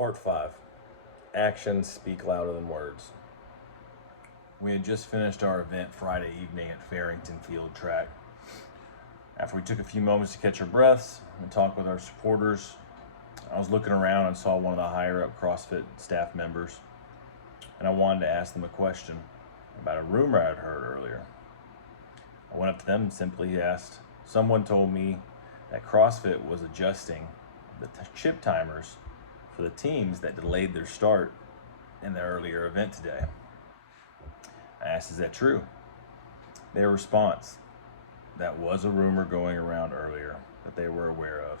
Part 5. Actions speak louder than words. We had just finished our event Friday evening at Farrington Field Track. After we took a few moments to catch our breaths and talk with our supporters, I was looking around and saw one of the higher up CrossFit staff members, and I wanted to ask them a question about a rumor I'd heard earlier. I went up to them and simply asked, someone told me that CrossFit was adjusting the chip timers for the teams that delayed their start in the earlier event today. I asked, is that true? Their response, that was a rumor going around earlier that they were aware of.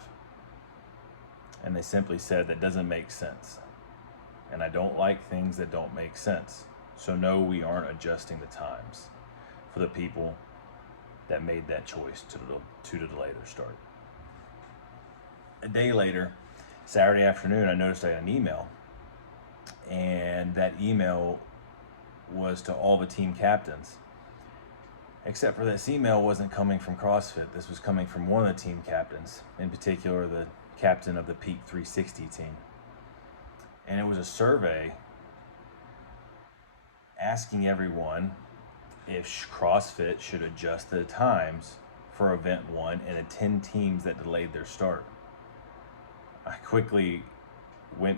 And they simply said, that doesn't make sense. And I don't like things that don't make sense. So no, we aren't adjusting the times for the people that made that choice to delay their start. A day later, Saturday afternoon, I noticed I had an email, and that email was to all the team captains, except for this email wasn't coming from CrossFit. This was coming from one of the team captains, in particular the captain of the Peak 360 team. And it was a survey asking everyone if CrossFit should adjust the times for event 1 and the 10 teams that delayed their start. I quickly we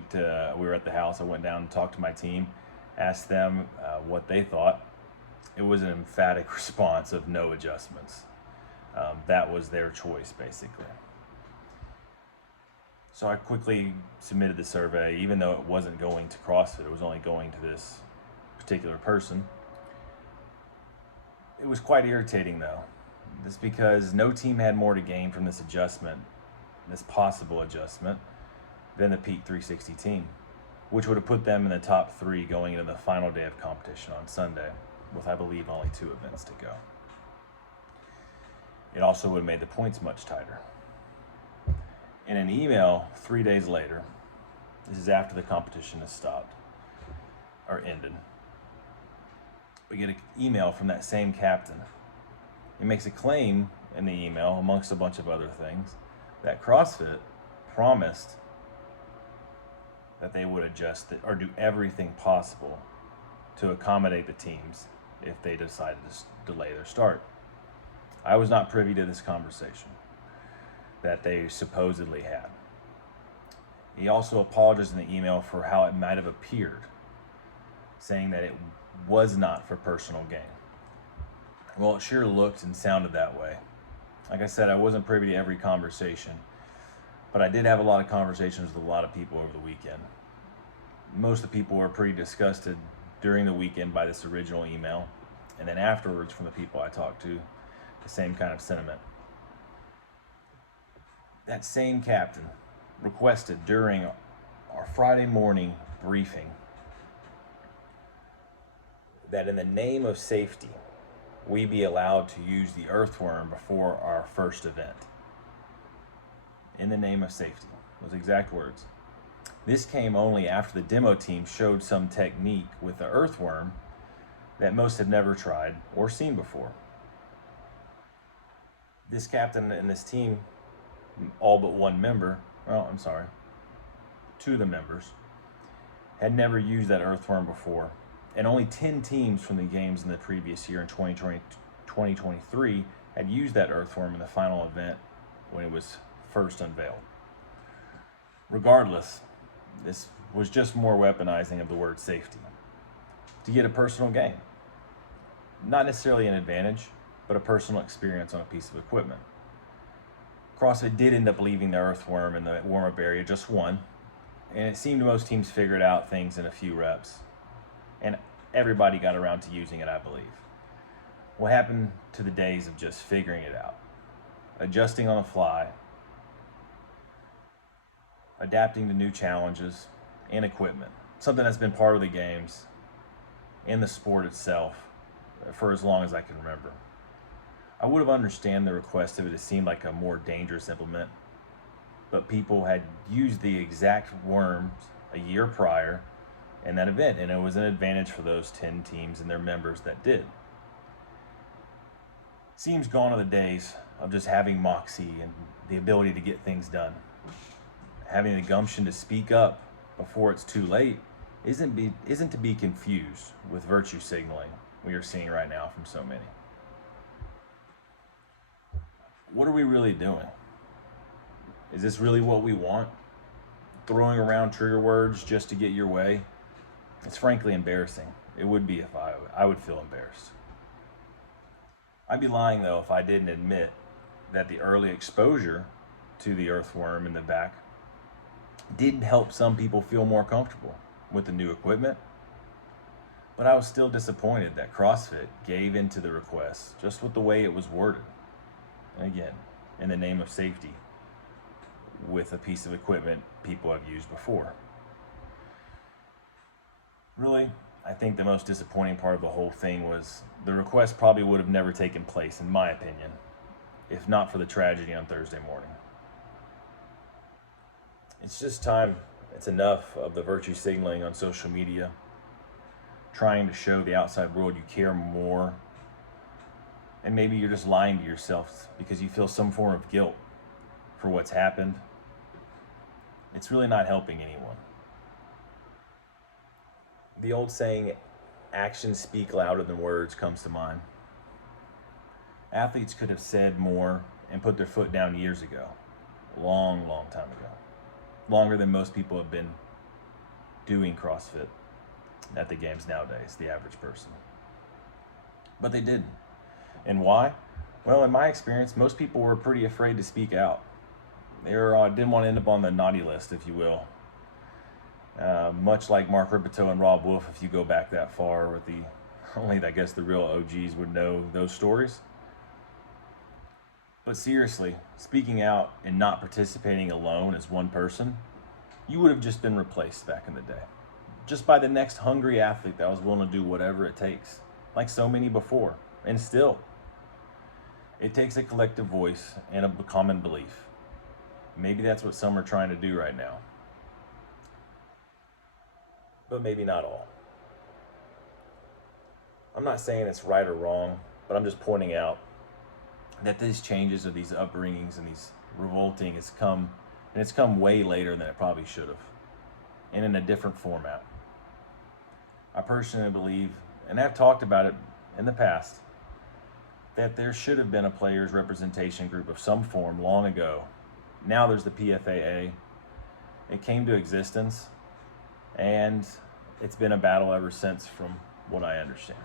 were at the house, I went down and talked to my team, asked them what they thought. It was an emphatic response of no adjustments. That was their choice, basically. So I quickly submitted the survey, even though it wasn't going to CrossFit, it was only going to this particular person. It was quite irritating though. This because no team had more to gain from this adjustment, this possible adjustment, than the Peak 360 team, which would have put them in the top 3 going into the final day of competition on Sunday, with I believe only 2 events to go. It also would have made the points much tighter. In an email 3 days later, this is after the competition has stopped or ended, we get an email from that same captain. He makes a claim in the email, amongst a bunch of other things, that CrossFit promised that they would adjust it or do everything possible to accommodate the teams if they decided to delay their start. I was not privy to this conversation that they supposedly had. He also apologized in the email for how it might have appeared, saying that it was not for personal gain. Well, it sure looked and sounded that way. Like I said, I wasn't privy to every conversation, but I did have a lot of conversations with a lot of people over the weekend. Most of the people were pretty disgusted during the weekend by this original email, and then afterwards from the people I talked to, the same kind of sentiment. That same captain requested during our Friday morning briefing that in the name of safety, we be allowed to use the earthworm before our first event. In the name of safety, those exact words. This came only after the demo team showed some technique with the earthworm that most had never tried or seen before. This captain and this team, all but one member, two of the members, had never used that earthworm before. And only 10 teams from the games in the previous year in 2023 had used that earthworm in the final event when it was first unveiled. Regardless, this was just more weaponizing of the word safety to get a personal gain. Not necessarily an advantage, but a personal experience on a piece of equipment. CrossFit did end up leaving the earthworm in the warm-up area just one, and it seemed most teams figured out things in a few reps. And everybody got around to using it, I believe. What happened to the days of just figuring it out? Adjusting on the fly, adapting to new challenges and equipment. Something that's been part of the games and the sport itself for as long as I can remember. I would have understood the request if it had seemed like a more dangerous implement, but people had used the exact worms a year prior in that event, and it was an advantage for those 10 teams and their members that did. Seems gone are the days of just having moxie and the ability to get things done. Having the gumption to speak up before it's too late isn't to be confused with virtue signaling we are seeing right now from so many. What are we really doing? Is this really what we want? Throwing around trigger words just to get your way? It's frankly embarrassing. It would be if I would feel embarrassed. I'd be lying though if I didn't admit that the early exposure to the earthworm in the back did help some people feel more comfortable with the new equipment. But I was still disappointed that CrossFit gave into the request just with the way it was worded. And again, in the name of safety, with a piece of equipment people have used before. Really, I think the most disappointing part of the whole thing was the request probably would have never taken place, in my opinion, if not for the tragedy on Thursday morning. It's just time. It's enough of the virtue signaling on social media, trying to show the outside world you care more, and maybe you're just lying to yourself because you feel some form of guilt for what's happened. It's really not helping anyone. The old saying, actions speak louder than words, comes to mind. Athletes could have said more and put their foot down years ago, long time ago. Longer than most people have been doing CrossFit at the games nowadays, the average person. But they didn't. And why? Well, in my experience, most people were pretty afraid to speak out. They didn't want to end up on the naughty list, if you will. Much like Mark Ripito and Rob Wolf, if you go back that far, with only I guess the real OGs would know those stories. But seriously, speaking out and not participating alone as one person, you would have just been replaced back in the day. Just by the next hungry athlete that was willing to do whatever it takes, like so many before, and still. It takes a collective voice and a common belief. Maybe that's what some are trying to do right now. But maybe not all. I'm not saying it's right or wrong, but I'm just pointing out that these changes or these upbringings and these revolting it's come way later than it probably should have, and in a different format. I personally believe, and I've talked about it in the past, that there should have been a players' representation group of some form long ago. Now there's the PFAA. It came to existence, and it's been a battle ever since, from what I understand.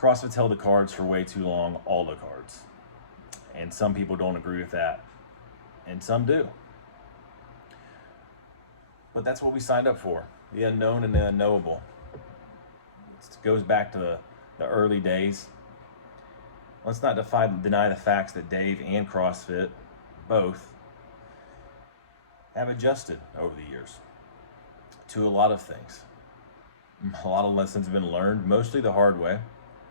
CrossFit's held the cards for way too long, all the cards. And some people don't agree with that, and some do. But that's what we signed up for, the unknown and the unknowable. It goes back to the early days. Let's not deny the facts that Dave and CrossFit, both, have adjusted over the years to a lot of things. A lot of lessons have been learned, mostly the hard way,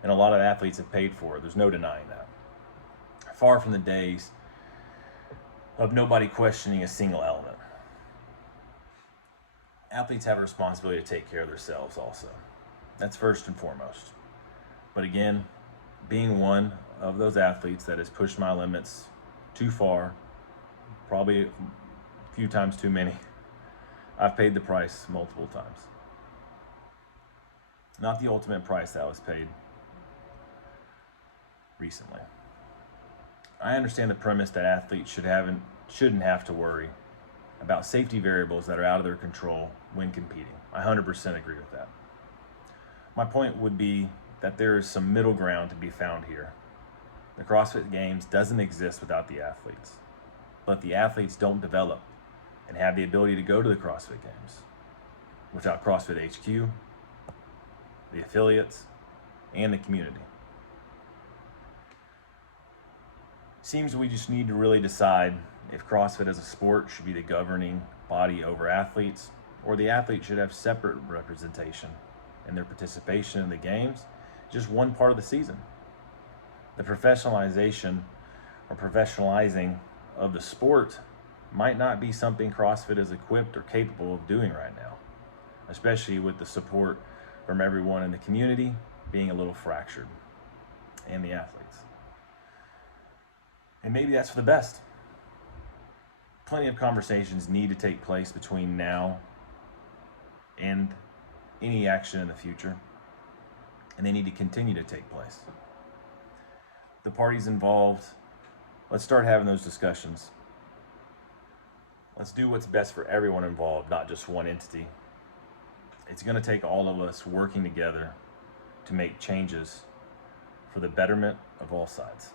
and a lot of athletes have paid for it. There's no denying that. Far from the days of nobody questioning a single element. Athletes have a responsibility to take care of themselves also. That's first and foremost. But again, being one of those athletes that has pushed my limits too far, probably a few times too many, I've paid the price multiple times. Not the ultimate price that was paid recently. I understand the premise that athletes shouldn't have to worry about safety variables that are out of their control when competing. I 100% agree with that. My point would be that there is some middle ground to be found here. The CrossFit Games doesn't exist without the athletes, but the athletes don't develop and have the ability to go to the CrossFit Games without CrossFit HQ, the affiliates, and the community. Seems we just need to really decide if CrossFit as a sport should be the governing body over athletes, or the athletes should have separate representation in their participation in the games, just one part of the season. The professionalization or professionalizing of the sport might not be something CrossFit is equipped or capable of doing right now, especially with the support from everyone in the community being a little fractured, and the athletes. And maybe that's for the best. plenty of conversations need to take place between now and any action in the future, and they need to continue to take place. The parties involved, let's start having those discussions. Let's do what's best for everyone involved, not just one entity. It's going to take all of us working together to make changes for the betterment of all sides.